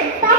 Bye.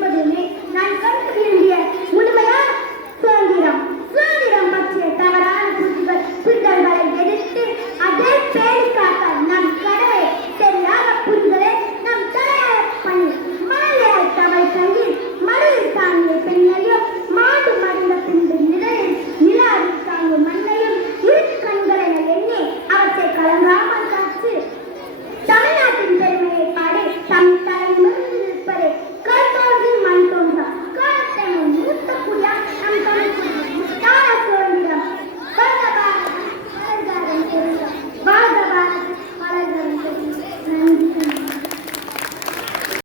படுமை நான் கண்